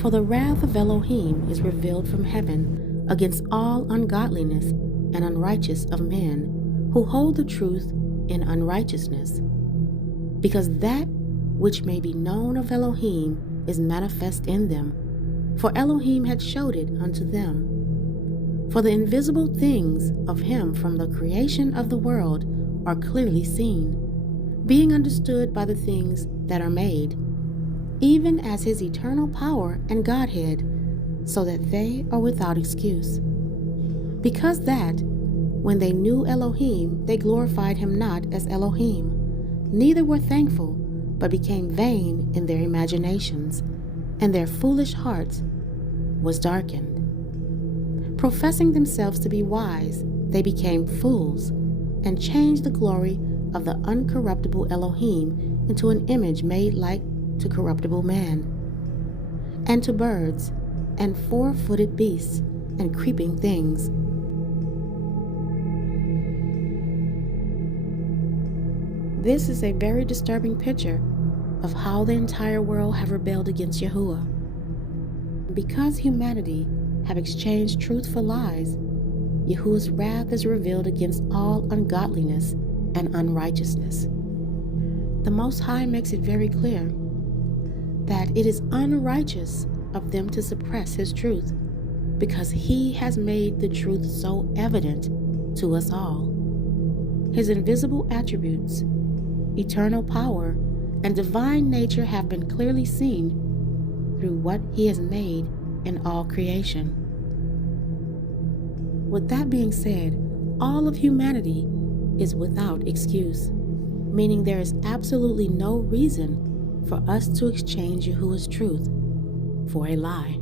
For the wrath of Elohim is revealed from heaven against all ungodliness and unrighteousness of men, who hold the truth in unrighteousness. Because that which may be known of Elohim is manifest in them, for Elohim had showed it unto them. For the invisible things of him from the creation of the world are clearly seen, being understood by the things that are made, even as his eternal power and Godhead, so that they are without excuse. Because that, when they knew Elohim, they glorified him not as Elohim, neither were thankful, but became vain in their imaginations, and their foolish hearts was darkened. Professing themselves to be wise, they became fools, and changed the glory of the uncorruptible Elohim into an image made like to corruptible man, and to birds, and four-footed beasts, and creeping things. This is a very disturbing picture of how the entire world have rebelled against Yahuwah. Because humanity have exchanged truth for lies, Yahuwah's wrath is revealed against all ungodliness and unrighteousness. The Most High makes it very clear that it is unrighteous of them to suppress his truth, because he has made the truth so evident to us all. His invisible attributes, eternal power, and divine nature have been clearly seen through what he has made in all creation. With that being said, all of humanity is without excuse, meaning there is absolutely no reason for us to exchange Yahuwah's truth for a lie.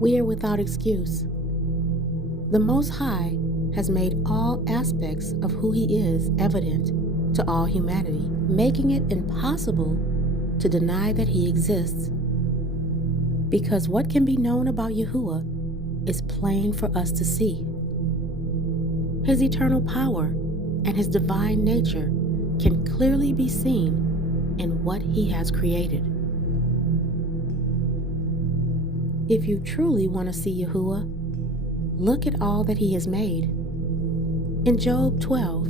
We are without excuse. The Most High has made all aspects of who he is evident to all humanity, making it impossible to deny that he exists. Because what can be known about Yahuwah is plain for us to see. His eternal power and his divine nature can clearly be seen in what he has created. If you truly want to see Yahuwah, look at all that he has made. In Job 12,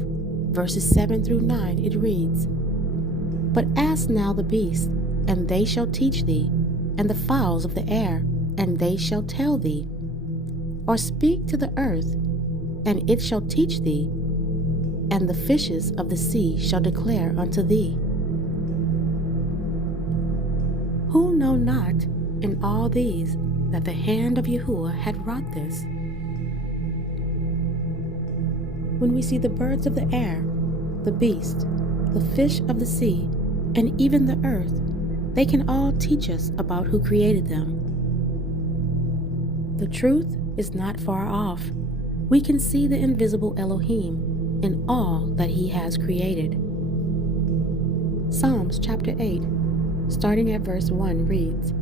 verses 7 through 9, it reads, "But ask now the beasts, and they shall teach thee, and the fowls of the air, and they shall tell thee. Or speak to the earth, and it shall teach thee, and the fishes of the sea shall declare unto thee. Who know not in all these that the hand of Yahuwah had wrought this?" When we see the birds of the air, the beast, the fish of the sea, and even the earth, they can all teach us about who created them. The truth is not far off. We can see the invisible Elohim in all that he has created. Psalms chapter 8, starting at verse 1, reads,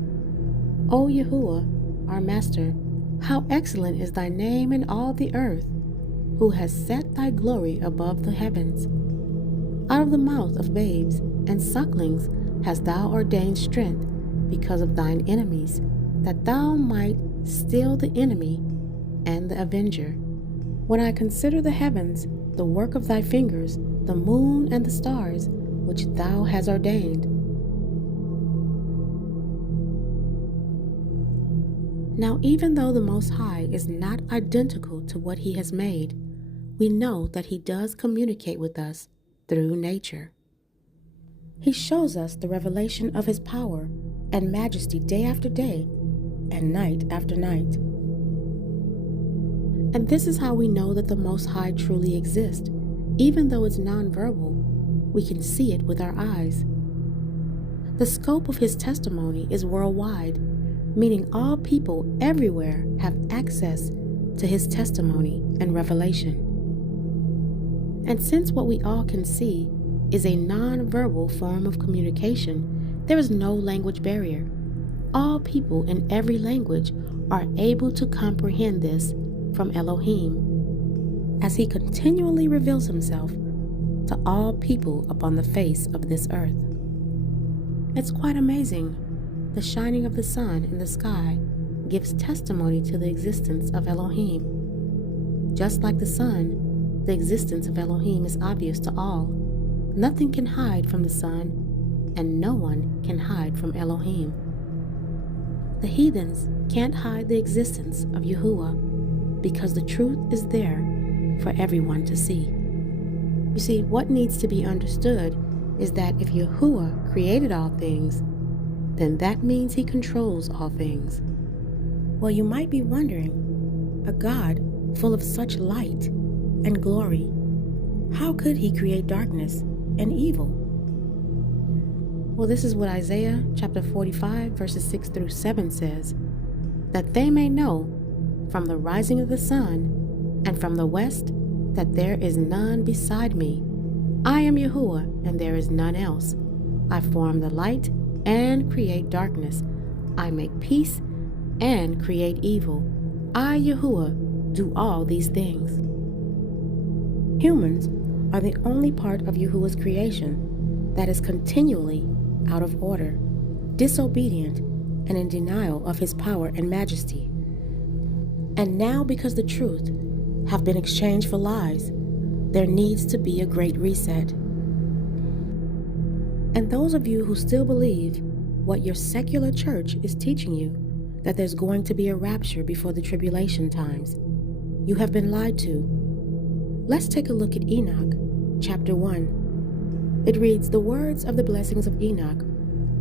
"O Yahuwah, our Master, how excellent is thy name in all the earth, who has set thy glory above the heavens. Out of the mouth of babes and sucklings hast thou ordained strength because of thine enemies, that thou might still the enemy and the avenger. When I consider the heavens, the work of thy fingers, the moon and the stars, which thou hast ordained." Now, even though the Most High is not identical to what he has made, we know that he does communicate with us through nature. He shows us the revelation of his power and majesty day after day and night after night. And this is how we know that the Most High truly exists. Even though it's nonverbal, we can see it with our eyes. The scope of his testimony is worldwide, meaning all people everywhere have access to his testimony and revelation. And since what we all can see is a non-verbal form of communication, there is no language barrier. All people in every language are able to comprehend this from Elohim, as he continually reveals himself to all people upon the face of this earth. It's quite amazing The shining of the sun in the sky gives testimony to the existence of Elohim. Just like the sun, the existence of Elohim is obvious to all. Nothing can hide from the sun, and no one can hide from Elohim. The heathens can't hide the existence of Yahuwah because the truth is there for everyone to see. You see, what needs to be understood is that if Yahuwah created all things, then that means he controls all things. Well, you might be wondering, a God full of such light and glory, how could he create darkness and evil? Well, this is what Isaiah chapter 45 verses 6 through 7 says, that they may know from the rising of the sun and from the west that there is none beside me. I am Yahuwah, and there is none else. I form the light and create darkness. I make peace and create evil. I, Yahuwah, do all these things. Humans are the only part of Yahuwah's creation that is continually out of order, disobedient, and in denial of his power and majesty. And now, because the truth have been exchanged for lies, there needs to be a great reset. And those of you who still believe what your secular church is teaching you, that there's going to be a rapture before the tribulation times, you have been lied to. Let's take a look at Enoch, chapter 1. It reads, "The words of the blessings of Enoch,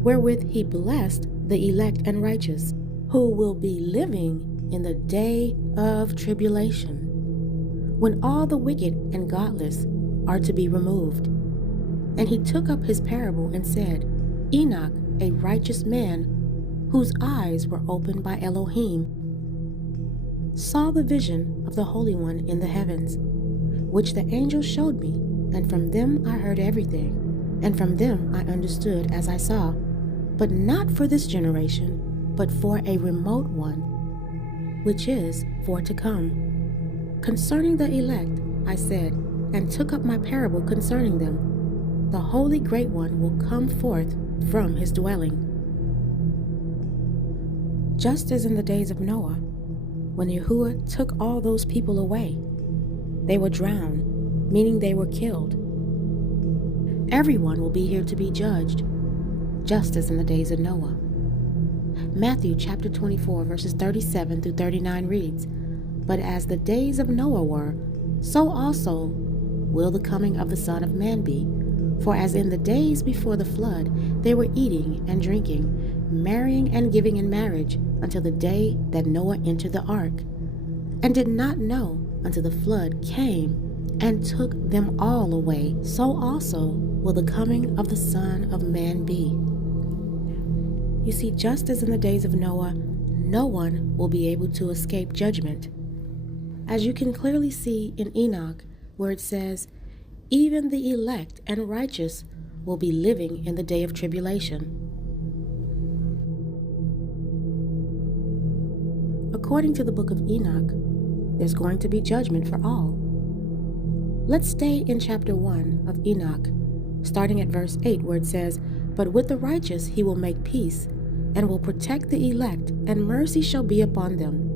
wherewith he blessed the elect and righteous, who will be living in the day of tribulation, when all the wicked and godless are to be removed. And he took up his parable and said, Enoch, a righteous man, whose eyes were opened by Elohim, saw the vision of the Holy One in the heavens, which the angel showed me, and from them I heard everything, and from them I understood as I saw, but not for this generation, but for a remote one, which is for to come. Concerning the elect, I said, and took up my parable concerning them. The Holy Great One will come forth from his dwelling. Just as in the days of Noah, when Yahuwah took all those people away, they were drowned, meaning they were killed. Everyone will be here to be judged, just as in the days of Noah. Matthew chapter 24 verses 37 through 39 reads, "But as the days of Noah were, so also will the coming of the Son of Man be. For as in the days before the flood, they were eating and drinking, marrying and giving in marriage, until the day that Noah entered the ark, and did not know until the flood came and took them all away, so also will the coming of the Son of Man be." You see, just as in the days of Noah, no one will be able to escape judgment. As you can clearly see in Enoch, where it says, even the elect and righteous will be living in the day of tribulation. According to the book of Enoch, there's going to be judgment for all. Let's stay in chapter 1 of Enoch, starting at verse 8, where it says, "But with the righteous he will make peace, and will protect the elect, and mercy shall be upon them,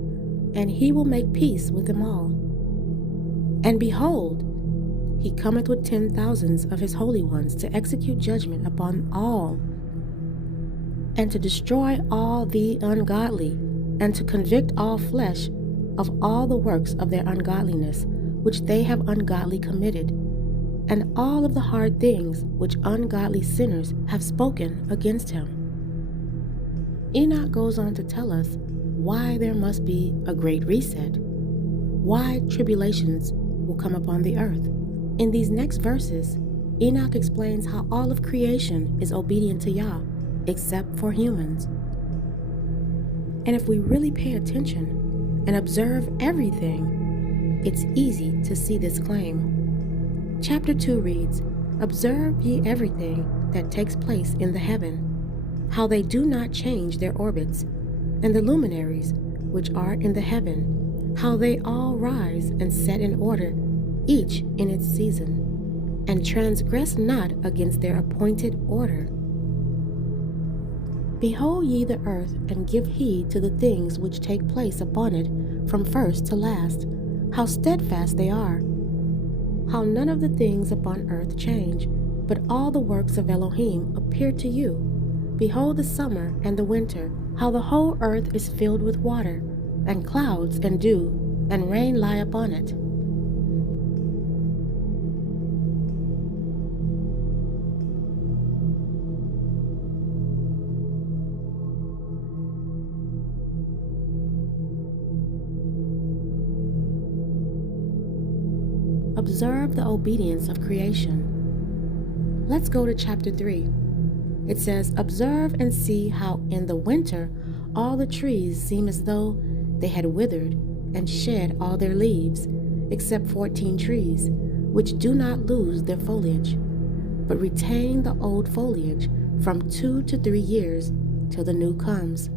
and he will make peace with them all. And behold, he cometh with 10,000s of his holy ones to execute judgment upon all, and to destroy all the ungodly, and to convict all flesh of all the works of their ungodliness, which they have ungodly committed, and all of the hard things which ungodly sinners have spoken against him." Enoch goes on to tell us why there must be a great reset, why tribulations will come upon the earth. In these next verses, Enoch explains how all of creation is obedient to Yah, except for humans. And if we really pay attention and observe everything, it's easy to see this claim. Chapter 2 reads, "Observe ye everything that takes place in the heaven, how they do not change their orbits, and the luminaries which are in the heaven, how they all rise and set in order, each in its season, and transgress not against their appointed order." Behold ye the earth, and give heed to the things which take place upon it from first to last, how steadfast they are, how none of the things upon earth change, but all the works of Elohim appear to you. Behold the summer and the winter, how the whole earth is filled with water, and clouds and dew, and rain lie upon it. Observe the obedience of creation. Let's go to chapter 3. It says, observe and see how in the winter all the trees seem as though they had withered and shed all their leaves, except 14 trees, which do not lose their foliage, but retain the old foliage from 2 to 3 years till the new comes.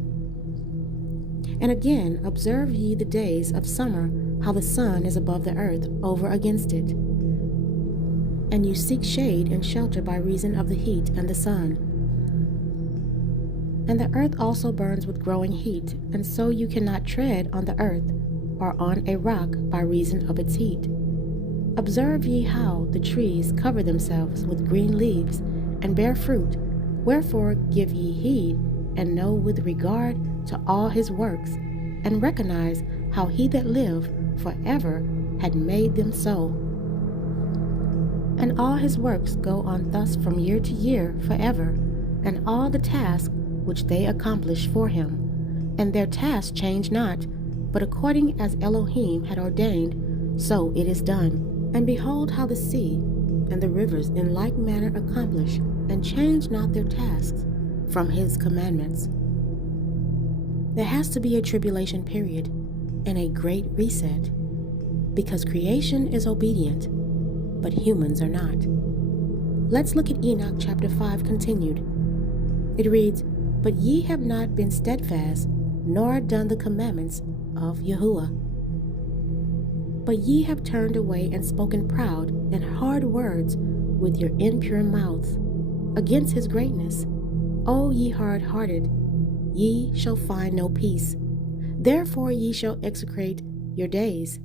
And again, observe ye the days of summer, how the sun is above the earth over against it. And you seek shade and shelter by reason of the heat and the sun. And the earth also burns with growing heat, and so you cannot tread on the earth or on a rock by reason of its heat. Observe ye how the trees cover themselves with green leaves and bear fruit, wherefore give ye heed, and know with regard to all his works, and recognize how he that lived forever had made them so. And all his works go on thus from year to year forever, and all the tasks which they accomplish for him, and their tasks change not, but according as Elohim had ordained, so it is done. And behold how the sea and the rivers in like manner accomplish, and change not their tasks from his commandments. There has to be a tribulation period and a great reset, because creation is obedient, but humans are not. Let's look at Enoch chapter 5 continued. It reads, but ye have not been steadfast, nor done the commandments of Yahuwah. But ye have turned away and spoken proud and hard words with your impure mouths against his greatness. O ye hard-hearted, ye shall find no peace. Therefore ye shall execrate your days,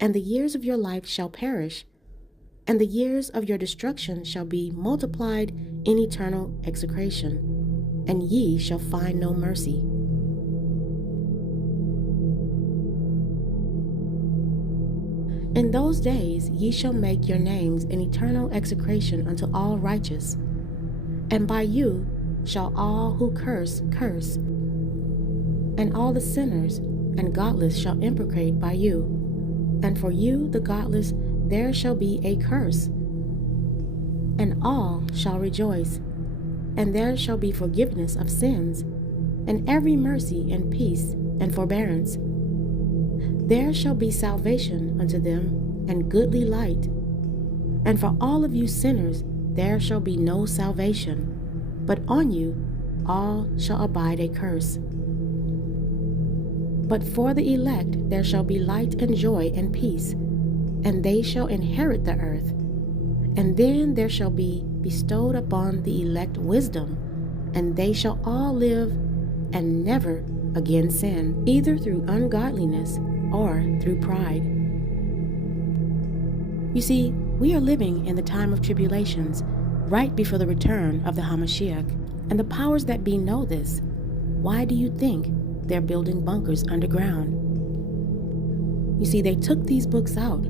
and the years of your life shall perish, and the years of your destruction shall be multiplied in eternal execration, and ye shall find no mercy. In those days ye shall make your names an eternal execration unto all righteous, and by you shall all who curse curse, and all the sinners and godless shall imprecate by you, and for you the godless there shall be a curse, and all shall rejoice, and there shall be forgiveness of sins, and every mercy and peace and forbearance. There shall be salvation unto them, and goodly light. And for all of you sinners there shall be no salvation, but on you all shall abide a curse. But for the elect there shall be light and joy and peace, and they shall inherit the earth. And then there shall be bestowed upon the elect wisdom, and they shall all live and never again sin, either through ungodliness or through pride. You see, we are living in the time of tribulations, right before the return of the Hamashiach, and the powers that be know this. Why do you think they're building bunkers underground? You see, they took these books out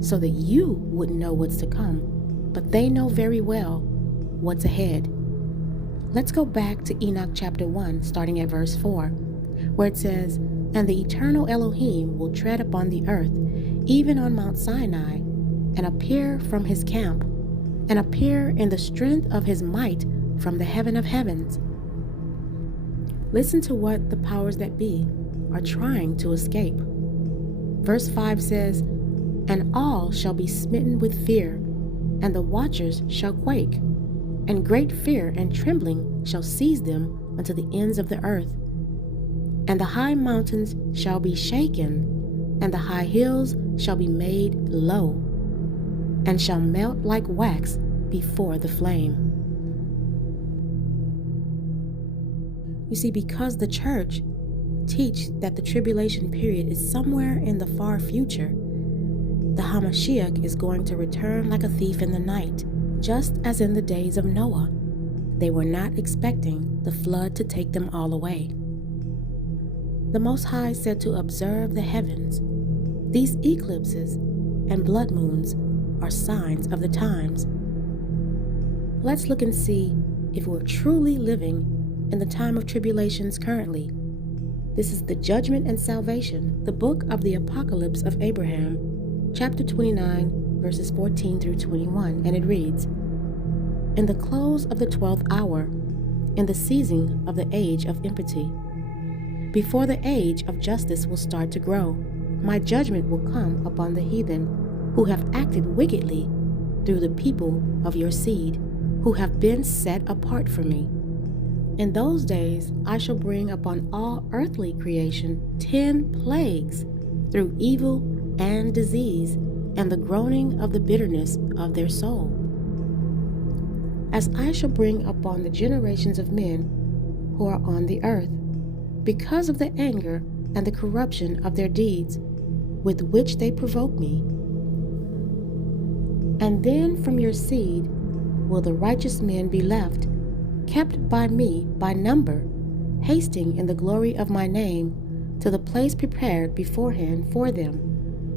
so that you wouldn't know what's to come, but they know very well what's ahead. Let's go back to Enoch chapter 1, starting at verse 4, where it says, and the eternal Elohim will tread upon the earth, even on Mount Sinai, and appear from his camp, and appear in the strength of his might from the heaven of heavens. Listen to what the powers that be are trying to escape. Verse 5 says, and all shall be smitten with fear, and the watchers shall quake, and great fear and trembling shall seize them unto the ends of the earth. And the high mountains shall be shaken, and the high hills shall be made low, and shall melt like wax before the flame. You see, because the church teach that the tribulation period is somewhere in the far future, the Hamashiach is going to return like a thief in the night, just as in the days of Noah. They were not expecting the flood to take them all away. The Most High said to observe the heavens. These eclipses and blood moons are signs of the times. Let's look and see if we're truly living in the time of tribulations currently. This is the Judgment and Salvation, the book of the Apocalypse of Abraham, chapter 29, verses 14 through 21, and it reads, "In the close of the 12th hour, in the season of the age of impiety, before the age of justice will start to grow, my judgment will come upon the heathen who have acted wickedly through the people of your seed, who have been set apart for me. In those days I shall bring upon all earthly creation 10 plagues through evil and disease and the groaning of the bitterness of their soul. As I shall bring upon the generations of men who are on the earth, because of the anger and the corruption of their deeds, with which they provoke me. And then from your seed will the righteous men be left, kept by me by number, hasting in the glory of my name to the place prepared beforehand for them,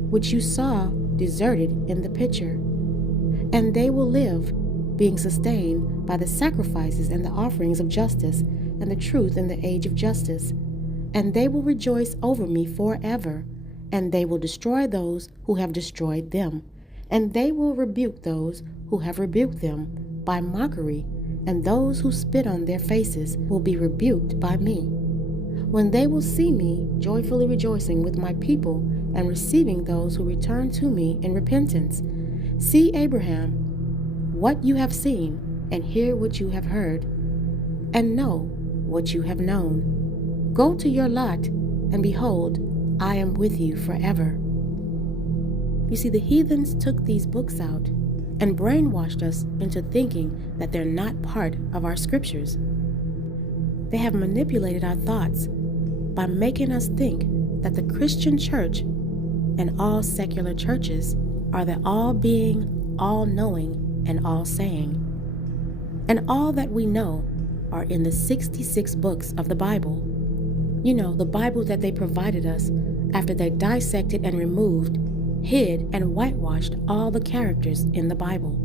which you saw deserted in the picture. And they will live, being sustained by the sacrifices and the offerings of justice and the truth in the age of justice. And they will rejoice over me forever, and they will destroy those who have destroyed them, and they will rebuke those who have rebuked them by mockery, and those who spit on their faces will be rebuked by me. When they will see me joyfully rejoicing with my people and receiving those who return to me in repentance. See, Abraham, what you have seen, and hear what you have heard, and know what you have known. Go to your lot, and behold, I am with you forever." You see, the heathens took these books out and brainwashed us into thinking that they're not part of our scriptures. They have manipulated our thoughts by making us think that the Christian church and all secular churches are the all-being, all-knowing, and all-saying. And all that we know are in the 66 books of the Bible. You know, the Bible that they provided us after they dissected and removed, hid, and whitewashed all the characters in the Bible.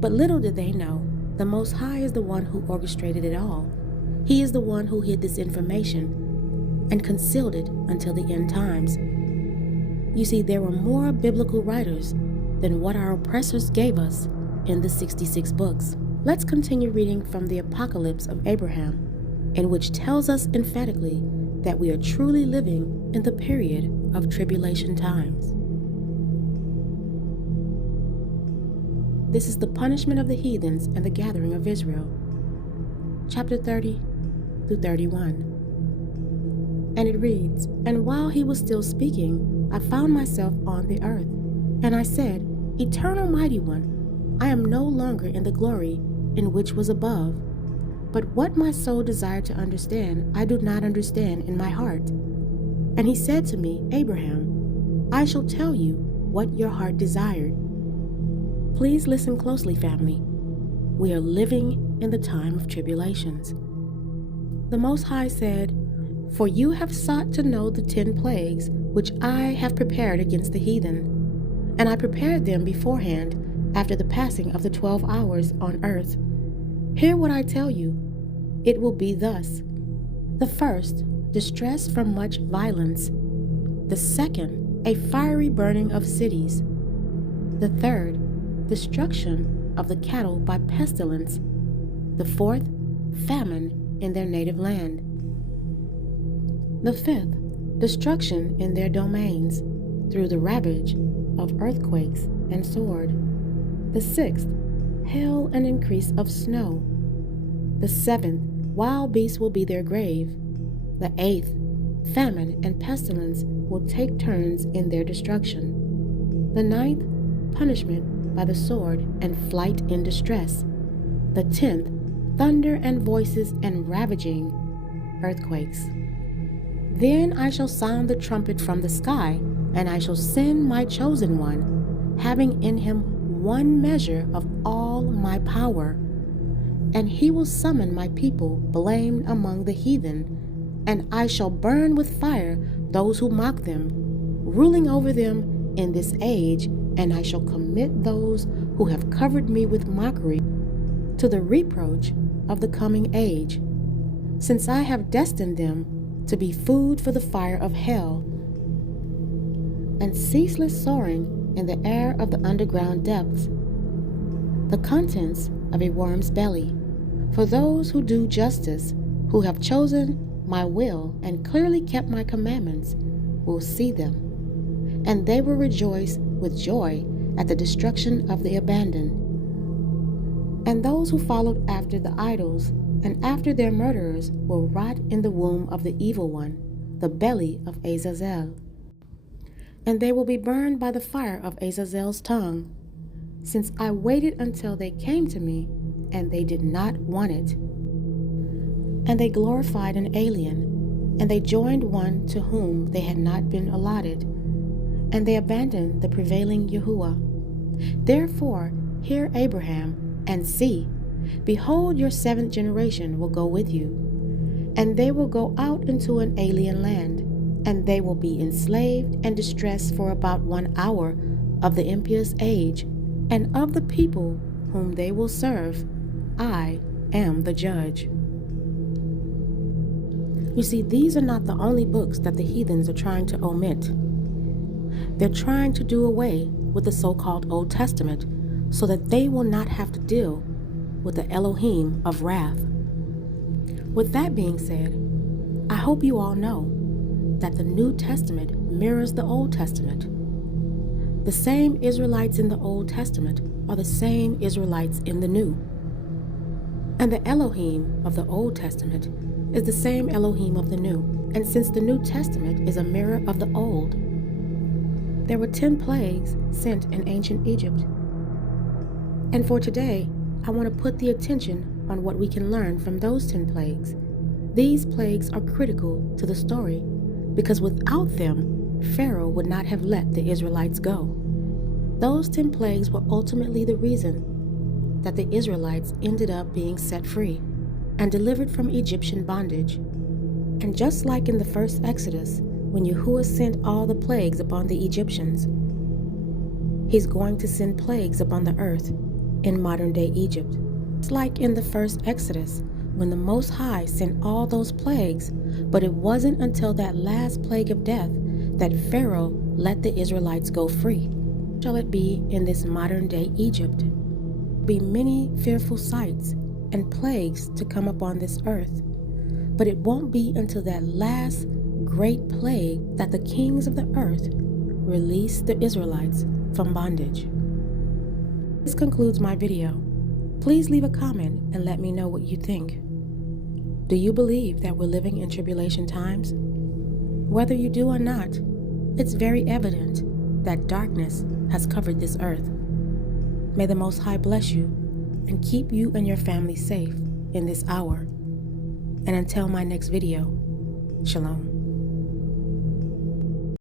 But little did they know, the Most High is the one who orchestrated it all. He is the one who hid this information and concealed it until the end times. You see, there were more biblical writers than what our oppressors gave us in the 66 books. Let's continue reading from the Apocalypse of Abraham, in which tells us emphatically that we are truly living in the period of tribulation times. This is the punishment of the heathens and the gathering of Israel. Chapter 30 through 31. And it reads, "And while he was still speaking, I found myself on the earth. And I said, Eternal Mighty One, I am no longer in the glory in which was above. But what my soul desired to understand, I do not understand in my heart. And he said to me, Abraham, I shall tell you what your heart desired." Please listen closely, family. We are living in the time of tribulations. The Most High said, "For you have sought to know the 10 plagues which I have prepared against the heathen. And I prepared them beforehand after the passing of the 12 hours on earth. Hear what I tell you. It will be thus. The first, distress from much violence. The second, a fiery burning of cities. The third, destruction of the cattle by pestilence. The fourth, famine in their native land. The fifth, destruction in their domains through the ravage of earthquakes and sword. The sixth, hail and increase of snow. The seventh, wild beasts will be their grave. The eighth, famine and pestilence will take turns in their destruction. The ninth, punishment by the sword and flight in distress. The 10th, thunder and voices and ravaging. earthquakes. Then I shall sound the trumpet from the sky, and I shall send my chosen one, having in him one measure of all my power. And he will summon my people blamed among the heathen, and I shall burn with fire those who mock them, ruling over them in this age, and I shall commit those who have covered me with mockery to the reproach of the coming age, since I have destined them to be food for the fire of hell, and ceaseless soaring in the air of the underground depths, the contents of a worm's belly, for those who do justice, who have chosen my will and clearly kept my commandments, will see them, and they will rejoice with joy at the destruction of the abandoned. And those who followed after the idols and after their murderers will rot in the womb of the evil one, the belly of Azazel. And they will be burned by the fire of Azazel's tongue, since I waited until they came to me, and they did not want it. And they glorified an alien, and they joined one to whom they had not been allotted, and they abandoned the prevailing Yahuwah. Therefore, hear Abraham, and see, behold, your seventh generation will go with you, and they will go out into an alien land, and they will be enslaved and distressed for about 1 hour of the impious age, and of the people whom they will serve, I am the judge. You see, these are not the only books that the heathens are trying to omit. They're trying to do away with the so-called Old Testament so that they will not have to deal with the Elohim of wrath. With that being said, I hope you all know that the New Testament mirrors the Old Testament. The same Israelites in the Old Testament are the same Israelites in the New. And the Elohim of the Old Testament is the same Elohim of the New. And since the New Testament is a mirror of the Old, there were 10 plagues sent in ancient Egypt. And for today, I want to put the attention on what we can learn from those 10 plagues. These plagues are critical to the story because without them, Pharaoh would not have let the Israelites go. Those 10 plagues were ultimately the reason that the Israelites ended up being set free and delivered from Egyptian bondage. And just like in the first Exodus, when Yahuwah sent all the plagues upon the Egyptians, he's going to send plagues upon the earth in modern-day Egypt. It's like in the first Exodus, when the Most High sent all those plagues, but it wasn't until that last plague of death that Pharaoh let the Israelites go free. Shall it be in this modern-day Egypt? Be many fearful sights and plagues to come upon this earth, but it won't be until that last great plague that the kings of the earth release the Israelites from bondage. This concludes my video. Please leave a comment and let me know what you think. Do you believe that we're living in tribulation times? Whether you do or not, it's very evident that darkness has covered this earth. May the Most High bless you and keep you and your family safe in this hour. And until my next video, Shalom.